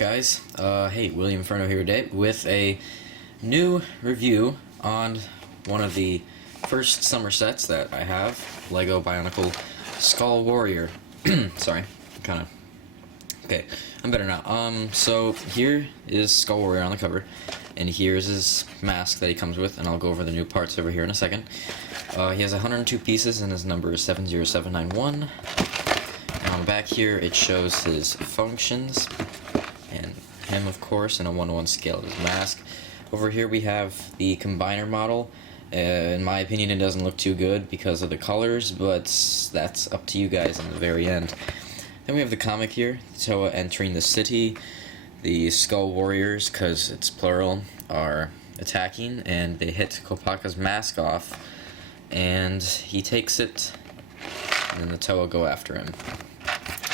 guys? Hey, William Inferno here today with a new review on one of the first summer sets that I have, Lego Bionicle Skull Warrior. Sorry, okay, I'm better now. So here is Skull Warrior on the cover, and here's his mask that he comes with, and I'll go over the new parts over here in a second. He has 102 pieces, and his number is 70791. And on the back here, it shows his functions, and him, of course, in a 1-to-1 scale of his mask. Over here we have the combiner model. In my opinion, it doesn't look too good because of the colors, but that's up to you guys in the very end. Then we have the comic here, Toa entering the city. The Skull Warriors, because it's plural, are attacking, and they hit Kopaka's mask off, and he takes it, and then the Toa go after him.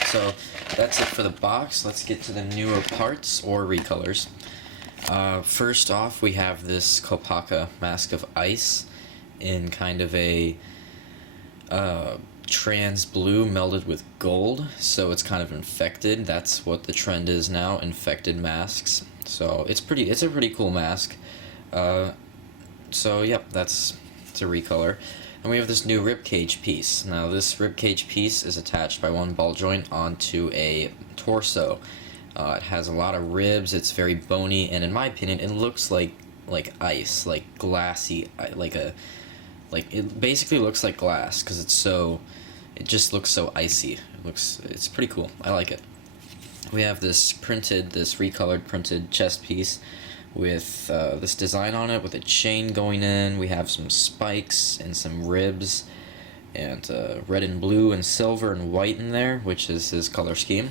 So that's it for the box. Let's get to the newer parts or recolors. First off, we have this Kopaka Mask of Ice in kind of a trans blue melded with gold, so it's kind of infected. That's what the trend is now, infected masks. So it's a pretty cool mask. So yep, it's a recolor. And we have this new ribcage piece. Now this ribcage piece is attached by one ball joint onto a torso. It has a lot of ribs, it's very bony, and in my opinion it looks like ice, like glassy, it basically looks like glass because it just looks so icy. It's pretty cool. I like it. We have this recolored printed chest piece with this design on it with a chain going in. We have some spikes and some ribs and red and blue and silver and white in there, which is his color scheme.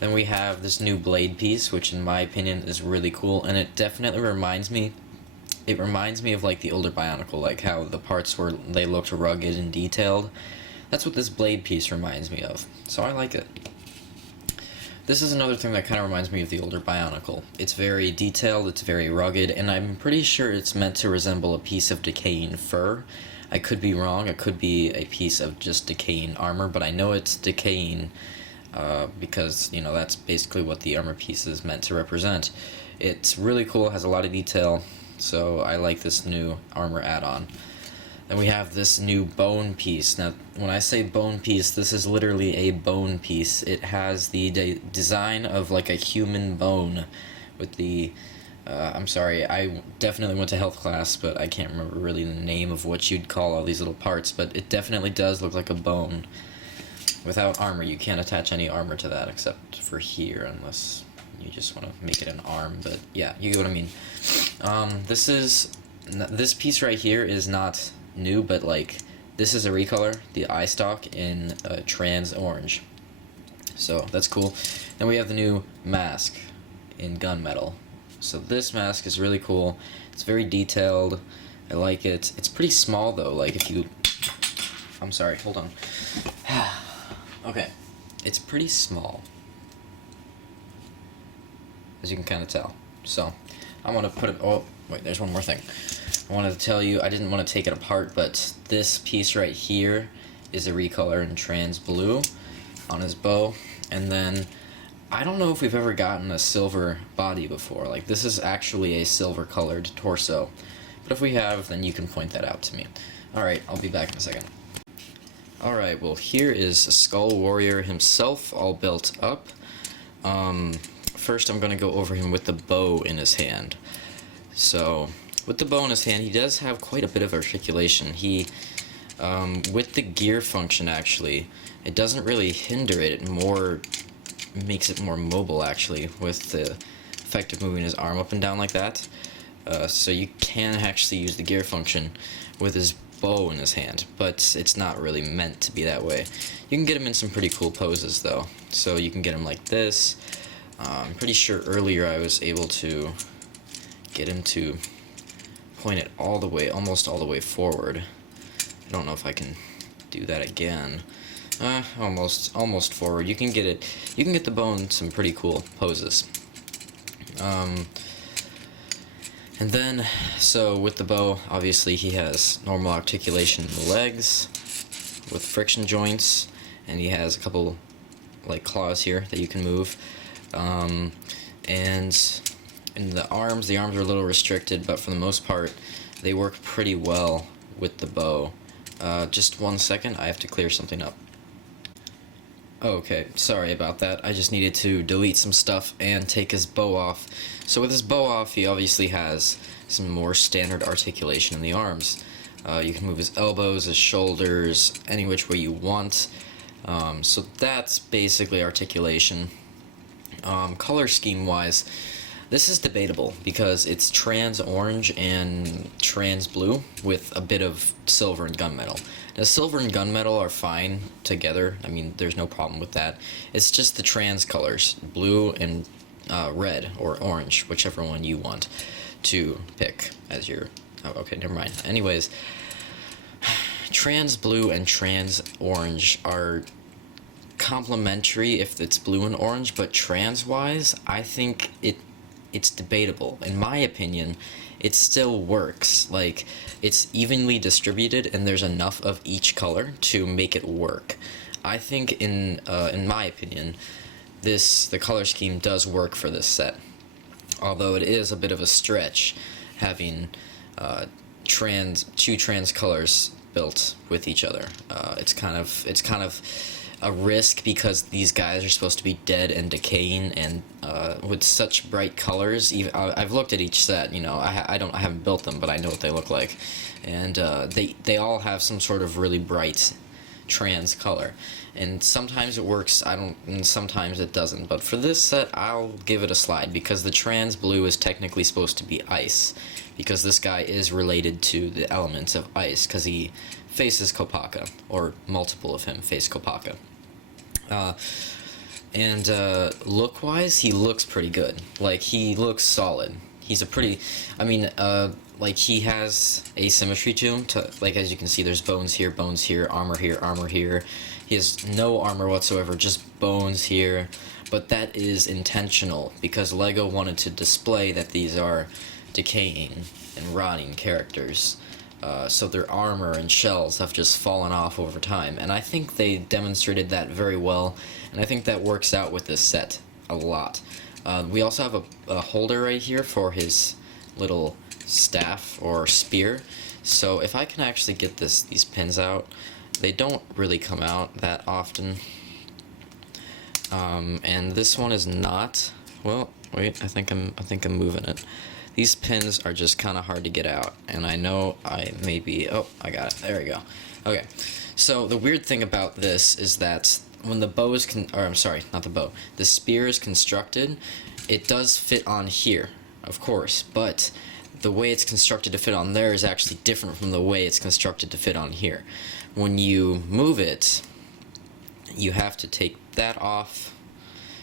Then we have this new blade piece, which in my opinion is really cool, and it definitely reminds me of like the older Bionicle, like how the parts they looked rugged and detailed. That's what this blade piece reminds me of, so I like it. This is another thing that kind of reminds me of the older Bionicle. It's very detailed, it's very rugged, and I'm pretty sure it's meant to resemble a piece of decaying fur. I could be wrong, it could be a piece of just decaying armor, but I know it's decaying because, you know, that's basically what the armor piece is meant to represent. It's really cool, has a lot of detail, so I like this new armor add-on. Then we have this new bone piece. Now, when I say bone piece, this is literally a bone piece. It has the design of like a human bone with the... I'm sorry, I definitely went to health class, but I can't remember really the name of what you'd call all these little parts, but it definitely does look like a bone. Without armor, you can't attach any armor to that except for here, unless you just want to make it an arm, but yeah, you get what I mean. This piece right here is not new, but like this is a recolor, the eye stalk in trans orange, so that's cool. Then we have the new mask in gunmetal. So this mask is really cool. It's very detailed. I like it. It's pretty small though, like if you... I'm sorry, hold on. Okay, it's pretty small, as you can kind of tell. So I want to put it... Oh, wait, there's one more thing. I wanted to tell you, I didn't want to take it apart, but this piece right here is a recolor in trans blue on his bow. And then, I don't know if we've ever gotten a silver body before. Like, this is actually a silver-colored torso. But if we have, then you can point that out to me. Alright, I'll be back in a second. Alright, well, here is Skull Warrior himself, all built up. First, I'm going to go over him with the bow in his hand. So, with the bow in his hand, he does have quite a bit of articulation. He, with the gear function, actually, it doesn't really hinder it. It makes it more mobile, actually, with the effect of moving his arm up and down like that. So you can actually use the gear function with his bow in his hand, but it's not really meant to be that way. You can get him in some pretty cool poses, though. So you can get him like this. I'm pretty sure earlier I was able to get him to point it all the way, almost all the way forward. I don't know if I can do that again. Almost forward. You can get the bow in some pretty cool poses. And then, so with the bow, obviously he has normal articulation in the legs with friction joints, and he has a couple like claws here that you can move. And in the arms are a little restricted, but for the most part, they work pretty well with the bow. Just 1 second, I have to clear something up. Okay, sorry about that. I just needed to delete some stuff and take his bow off. So with his bow off, he obviously has some more standard articulation in the arms. You can move his elbows, his shoulders, any which way you want. So that's basically articulation. Color scheme wise, this is debatable because it's trans orange and trans blue with a bit of silver and gunmetal. Now, silver and gunmetal are fine together. I mean, there's no problem with that. It's just the trans colors, blue and red or orange, whichever one you want to pick as your... Oh, okay, never mind. Anyways, trans blue and trans orange are complementary if it's blue and orange, but trans-wise, I think it's debatable. In my opinion, it still works. Like, it's evenly distributed and there's enough of each color to make it work. I think in my opinion, the color scheme does work for this set. Although it is a bit of a stretch having two trans colors built with each other. It's kind of a risk because these guys are supposed to be dead and decaying, and with such bright colors. I've looked at each set. You know, I haven't built them, but I know what they look like, and they all have some sort of really bright trans color, and sometimes it works. And sometimes it doesn't. But for this set, I'll give it a slide because the trans blue is technically supposed to be ice, because this guy is related to the elements of ice because he faces Kopaka, or multiple of him face Kopaka. Look-wise, he looks pretty good. Like, he looks solid. He's a pretty... I mean, like, he has asymmetry to him. Like, as you can see, there's bones here, armor here, armor here. He has no armor whatsoever, just bones here. But that is intentional, because LEGO wanted to display that these are decaying and rotting characters. So their armor and shells have just fallen off over time, and I think they demonstrated that very well, and I think that works out with this set a lot. We also have a holder right here for his little staff or spear, so if I can actually get these pins out, they don't really come out that often. And this one is not... Well, wait, I think I'm moving it. These pins are just kind of hard to get out, and I know I may be... Oh, I got it. There we go. Okay, so the weird thing about this is that when the bow is... or, I'm sorry, not the bow. The spear is constructed, it does fit on here, of course, but the way it's constructed to fit on there is actually different from the way it's constructed to fit on here. When you move it, you have to take that off.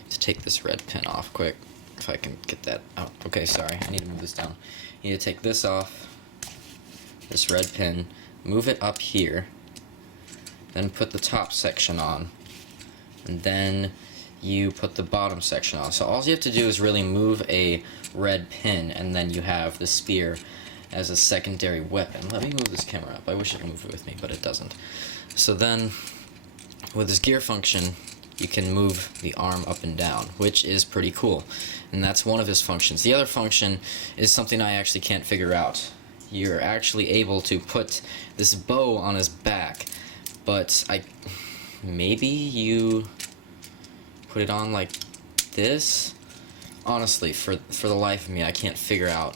To take this red pin off quick. If I can get that out. Okay, sorry, I need to move this down. You need to take this off, this red pin, move it up here, then put the top section on, and then you put the bottom section on. So all you have to do is really move a red pin, and then you have the spear as a secondary weapon. Let me move this camera up. I wish it could move it with me, but it doesn't. So then, with this gear function, you can move the arm up and down, which is pretty cool. And that's one of his functions. The other function is something I actually can't figure out. You're actually able to put this bow on his back, but maybe you put it on like this? Honestly, for the life of me, I can't figure out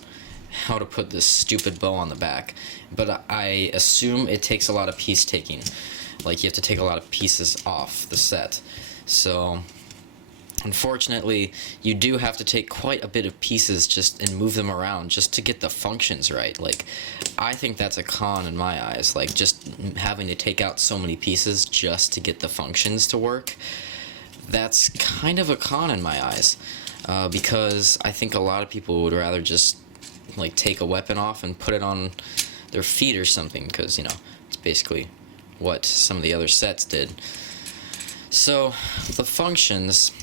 how to put this stupid bow on the back. But I assume it takes a lot of piece taking. Like, you have to take a lot of pieces off the set. So, unfortunately, you do have to take quite a bit of pieces and move them around just to get the functions right. Like, I think that's a con in my eyes. Like, just having to take out so many pieces just to get the functions to work. That's kind of a con in my eyes. Because I think a lot of people would rather just, like, take a weapon off and put it on their feet or something. Because, you know, it's basically what some of the other sets did. So, the functions,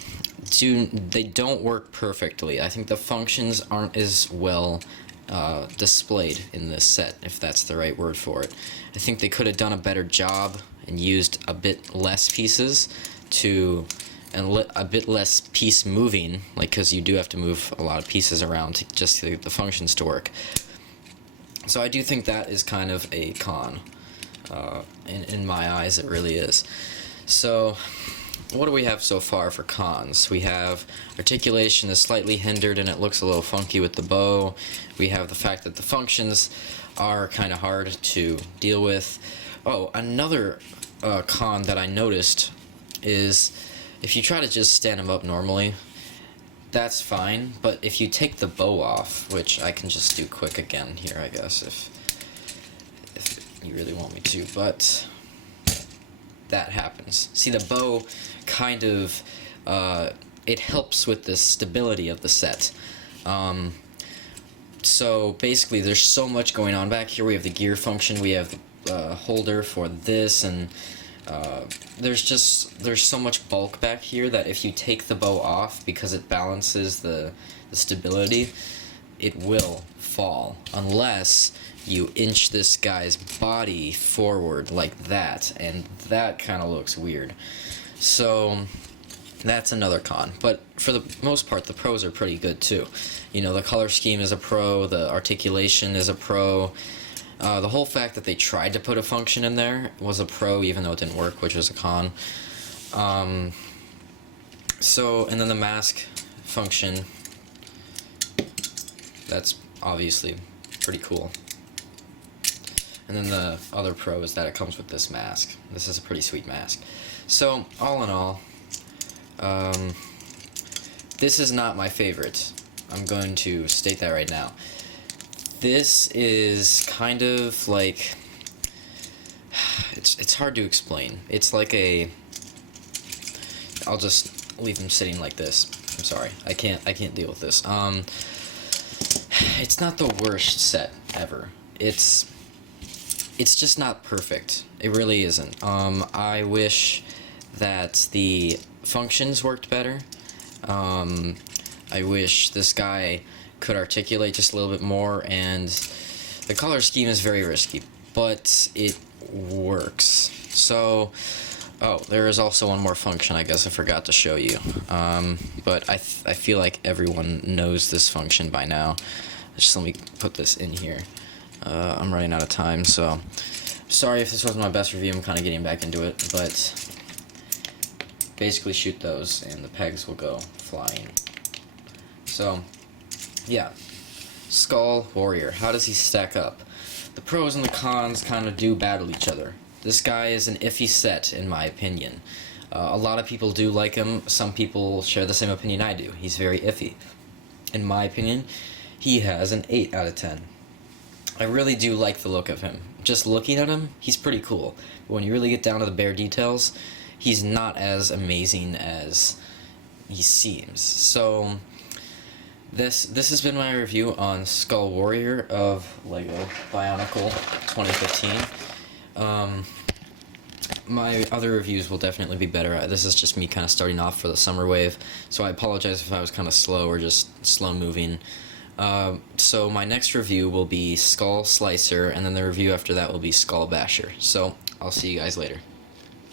they don't work perfectly. I think the functions aren't as well displayed in this set, if that's the right word for it. I think they could have done a better job and used a bit less pieces to and a bit less piece moving, like, because you do have to move a lot of pieces around to just to the functions to work. So I do think that is kind of a con. In my eyes, it really is. So, what do we have so far for cons? We have articulation is slightly hindered and it looks a little funky with the bow. We have the fact that the functions are kind of hard to deal with. Oh, another con that I noticed is if you try to just stand them up normally, that's fine, but if you take the bow off, which I can just do quick again here, I guess, if you really want me to, but that happens. See, the bow kind of, it helps with the stability of the set. So basically there's so much going on back here. We have the gear function, we have the holder for this, and there's so much bulk back here that if you take the bow off, because it balances the stability, it will fall unless you inch this guy's body forward like that, and that kind of looks weird. So that's another con, but for the most part the pros are pretty good too. You know, the color scheme is a pro, the articulation is a pro. The whole fact that they tried to put a function in there was a pro, even though it didn't work, which was a con. So, and then the mask function, that's obviously pretty cool. And then the other pro is that it comes with this mask. This is a pretty sweet mask. So, all in all, this is not my favorite. I'm going to state that right now. This is kind of like, it's hard to explain. It's like a, I'll just leave him sitting like this. I'm sorry, I can't deal with this. It's not the worst set ever. It's just not perfect. It really isn't. I wish that the functions worked better. I wish this guy could articulate just a little bit more, and the color scheme is very risky, but it works. So, oh, there is also one more function I guess I forgot to show you, but I feel like everyone knows this function by now. Just let me put this in here. I'm running out of time, so sorry if this wasn't my best review. I'm kind of getting back into it, but basically shoot those and the pegs will go flying. So yeah, Skull Warrior, how does he stack up? The pros and the cons kind of do battle each other. This guy is an iffy set, in my opinion. A lot of people do like him. Some people share the same opinion I do. He's very iffy. In my opinion, he has an 8 out of 10. I really do like the look of him. Just looking at him, he's pretty cool. But when you really get down to the bare details, he's not as amazing as he seems. So this has been my review on Skull Warrior of LEGO Bionicle 2015. My other reviews will definitely be better. This is just me kind of starting off for the summer wave, so I apologize if I was kind of slow or just slow moving. So my next review will be Skull Slicer, and then the review after that will be Skull Basher. So I'll see you guys later.